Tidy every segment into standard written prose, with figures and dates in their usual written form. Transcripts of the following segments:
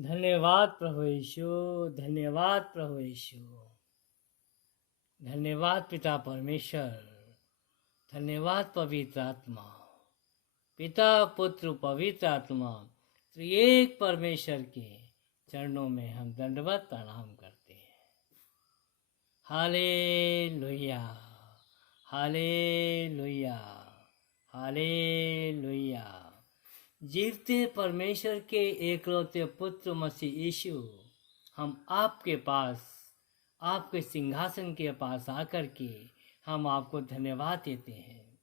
धन्यवाद प्रभु यीशु। धन्यवाद प्रभु यीशु। धन्यवाद पिता परमेश्वर। धन्यवाद पवित्र आत्मा। पिता पुत्र पवित्र आत्मा त्रिएक परमेश्वर के चरणों में हम दंडवत प्रणाम करते हैं। Hallelujah, hallelujah, hallelujah. जीवते परमेश्वर के एकलौते पुत्र मसीह यीशु, हम आपके पास, आपके सिंहासन के पास आकर के हम आपको धन्यवाद देते हैं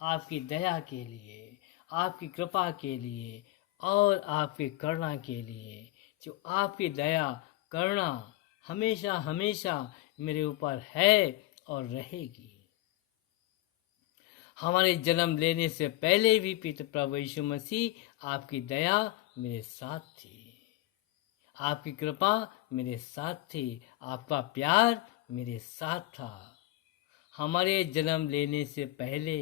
आपकी दया के लिए, आपकी कृपा के लिए और आपकी करुणा के लिए। जो आपकी दया करुणा हमेशा हमेशा मेरे ऊपर है और रहेगी। हमारे जन्म लेने से पहले भी पिता प्रभु यीशु मसीह आपकी दया मेरे साथ थी, आपकी कृपा मेरे साथ थी, आपका प्यार मेरे साथ था। हमारे जन्म लेने से पहले,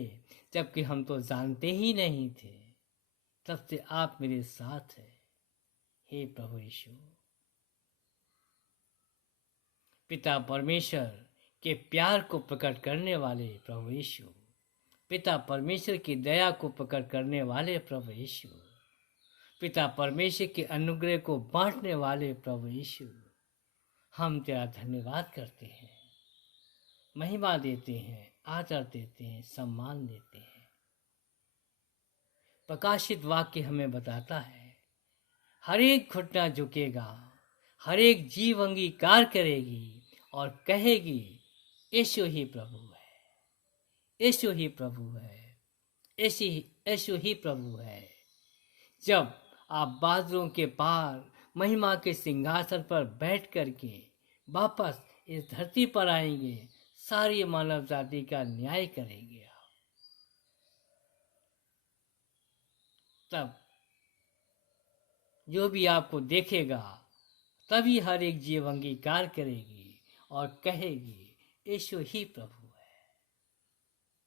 जबकि हम तो जानते ही नहीं थे, तब से आप मेरे साथ हैं। हे प्रभु यीशु, पिता परमेश्वर के प्यार को प्रकट करने वाले प्रभु यीशु, पिता परमेश्वर की दया को प्रकट करने वाले प्रभु यीशु, पिता परमेश्वर के अनुग्रह को बांटने वाले प्रभु यीशु, हम तेरा धन्यवाद करते हैं, महिमा देते हैं, आदर देते हैं, सम्मान देते हैं। प्रकाशित वाक्य हमें बताता है, हर एक घुटना झुकेगा, हर एक जीव अंगीकार करेगी और कहेगी यीशु ही प्रभु है, यीशु ही प्रभु है, यीशु ही प्रभु है। जब आप बादलों के पार महिमा के सिंहासन पर बैठ करके वापस इस धरती पर आएंगे, सारी मानव जाति का न्याय करेंगे आप। तब जो भी आपको देखेगा, तभी हर एक जीव अंगीकार करेगी और कहेगी यीशु ही प्रभु है।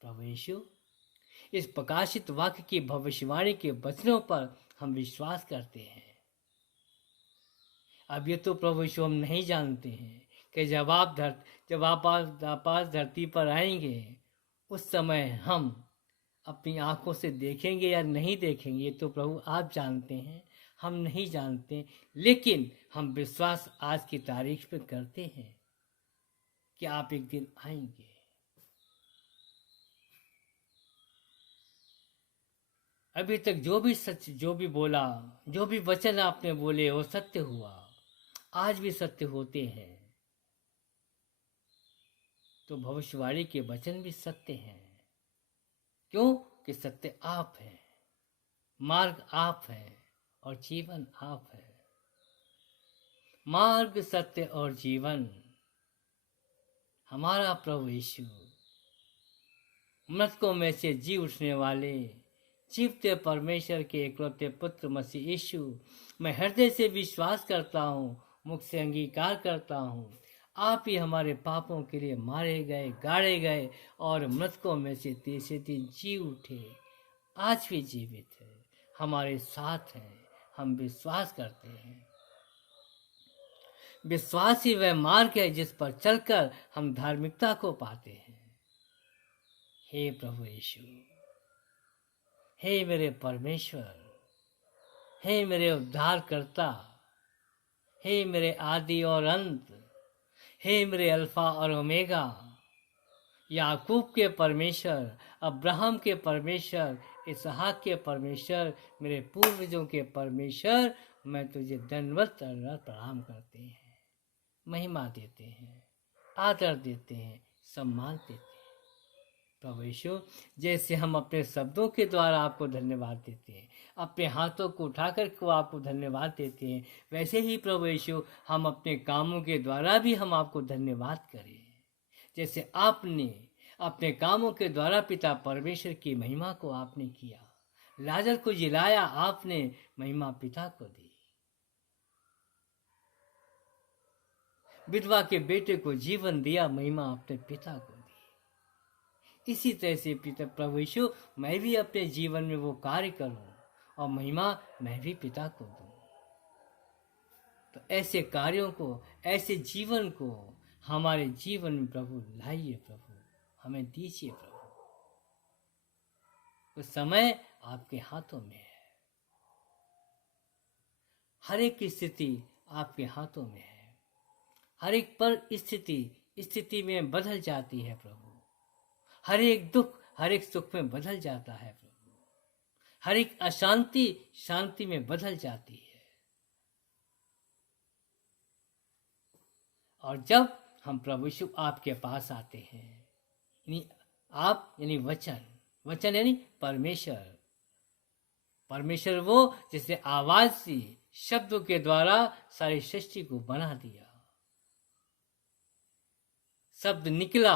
प्रभु यीशु, इस प्रकाशित वाक्य की भविष्यवाणी के वचनों पर हम विश्वास करते हैं। अब ये तो प्रभु यीशु हम नहीं जानते हैं कि जब आप धरती पर आएंगे, उस समय हम अपनी आंखों से देखेंगे या नहीं देखेंगे, ये तो प्रभु आप जानते हैं, हम नहीं जानते। लेकिन हम विश्वास आज की तारीख पे करते हैं कि आप एक दिन आएंगे। अभी तक जो भी सच, जो भी बोला, जो भी वचन आपने बोले, वो सत्य हुआ, आज भी सत्य होते हैं। तो भविष्यवाणी के वचन भी सत्य हैं। क्यों? कि सत्य आप हैं, मार्ग आप हैं और जीवन आप है। मार्ग, सत्य और जीवन हमारा प्रभु यीशु, मृतकों में से जी उठने वाले जीवते परमेश्वर के एकलौते पुत्र मसीह यीशु, मैं हृदय से विश्वास करता हूँ, मुख से अंगीकार करता हूँ, आप ही हमारे पापों के लिए मारे गए, गाड़े गए और मृतकों में से तीसरे दिन जी उठे, आज भी जीवित है, हमारे साथ हैं। हम विश्वास करते हैं। विश्वास ही वह मार्ग है जिस पर चलकर हम धार्मिकता को पाते हैं। हे प्रभु यीशु, हे मेरे परमेश्वर, हे मेरे उद्धारकर्ता, हे मेरे आदि और अंत, हे मेरे अल्फा और ओमेगा, याकूब के परमेश्वर, अब्राहम के परमेश्वर, इसहाक के परमेश्वर, मेरे पूर्वजों के परमेश्वर, मैं तुझे दंडवत प्रणाम करते हैं, महिमा देते हैं, आदर देते हैं, सम्मान देते हैं। प्रभु यीशु, जैसे हम अपने शब्दों के द्वारा आपको धन्यवाद देते हैं, अपने हाथों को उठाकर को आपको धन्यवाद देते हैं, वैसे ही प्रभु यीशु हम अपने कामों के द्वारा भी हम आपको धन्यवाद करें। जैसे आपने अपने कामों के द्वारा पिता परमेश्वर की महिमा को आपने किया, लाजर को जिलाया आपने, महिमा पिता को दी, विधवा के बेटे को जीवन दिया, महिमा अपने पिता को दी। इसी तरह से पिता प्रभु यीशु, मैं भी अपने जीवन में वो कार्य करूं और महिमा मैं भी पिता को दूं। तो ऐसे कार्यों को, ऐसे जीवन को हमारे जीवन में प्रभु लाइए, प्रभु हमें दीजिए प्रभु। तो समय आपके हाथों में है, हर एक की स्थिति आपके हाथों में है, हर एक पर स्थिति में बदल जाती है प्रभु, हर एक दुख हर एक सुख में बदल जाता है प्रभु, हर एक अशांति शांति में बदल जाती है। और जब हम प्रभु यीशु आपके पास आते हैं, यानी आप यानी वचन यानी परमेश्वर वो जिसने आवाज सी, शब्दों के द्वारा सारी सृष्टि को बना दिया। शब्द निकला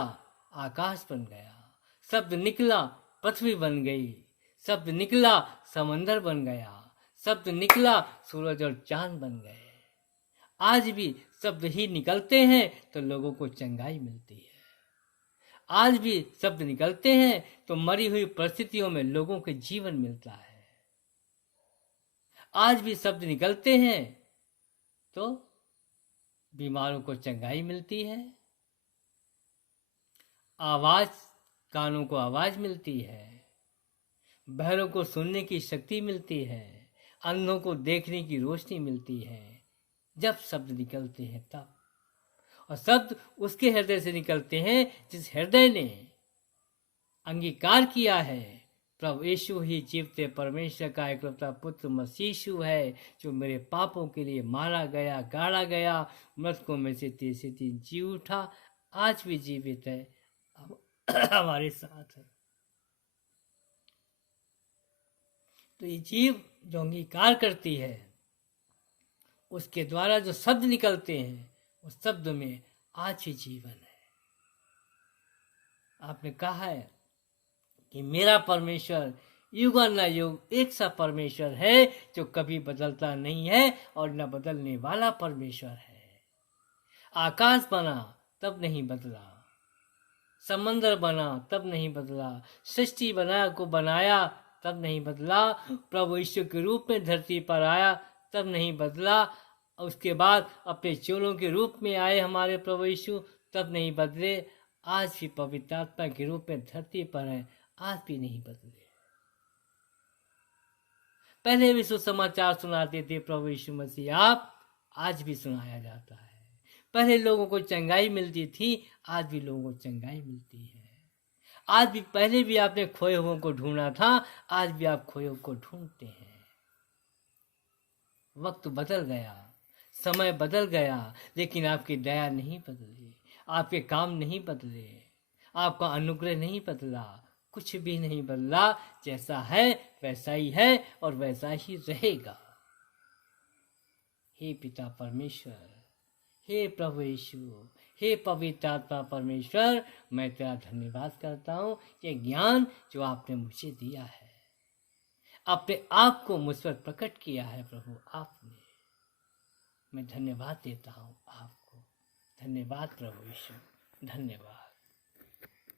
आकाश बन गया, शब्द निकला पृथ्वी बन गई, शब्द निकला समंदर बन गया, शब्द निकला सूरज और चांद बन गए। आज भी शब्द ही निकलते हैं तो लोगों को चंगाई मिलती है। आज भी शब्द निकलते हैं तो मरी हुई परिस्थितियों में लोगों के जीवन मिलता है। आज भी शब्द निकलते हैं तो बीमारों को चंगाई मिलती है। आवाज, कानों को आवाज मिलती है, बहरों को सुनने की शक्ति मिलती है, अंधों को देखने की रोशनी मिलती है। जब शब्द निकलते हैं तब, और शब्द उसके हृदय से निकलते हैं जिस हृदय ने अंगीकार किया है प्रभु यीशु ही जीवते परमेश्वर का एकलौता पुत्र मसीह यीशु है, जो मेरे पापों के लिए मारा गया, गाड़ा गया, मृतकों में से तीसरे दिन जी उठा, आज भी जीवित है, हमारे साथ है। तो ये जीव जो अंगीकार करती है, उसके द्वारा जो शब्द निकलते हैं, उस शब्द में आज ही जीवन है। आपने कहा है कि मेरा परमेश्वर युगानुयुग एक सा परमेश्वर है, जो कभी बदलता नहीं है और न बदलने वाला परमेश्वर है। आकाश बना तब नहीं बदला, समंदर बना तब नहीं बदला, सृष्टि बनाया तब नहीं बदला, प्रभु यीशु के रूप में धरती पर आया तब नहीं बदला, उसके बाद अपने चेलों के रूप में आए हमारे प्रभु यीशु तब नहीं बदले, आज भी पवित्र आत्मा के रूप में धरती पर है, आज भी नहीं बदले। पहले भी सुसमाचार सुनाते थे प्रभु यीशु मसीह आप, आज भी सुनाया जाता है। पहले लोगों को चंगाई मिलती थी, आज भी लोगों को चंगाई मिलती है। आज भी, पहले भी आपने खोए हुओं को ढूंढा था, आज भी आप खोए हुओं को ढूंढते हैं। वक्त बदल गया, समय बदल गया, लेकिन आपकी दया नहीं बदली, आपके काम नहीं बदले, आपका अनुग्रह नहीं बदला, कुछ भी नहीं बदला। जैसा है वैसा ही है और वैसा ही रहेगा। हे पिता परमेश्वर, हे प्रभु यीशु, हे पवित्र आत्मा परमेश्वर, मैं तेरा धन्यवाद करता हूँ ये ज्ञान जो आपने मुझे दिया है, अपने आप को मुझ पर प्रकट किया है प्रभु आपने। मैं धन्यवाद देता हूँ आपको। धन्यवाद प्रभु यीशु, धन्यवाद।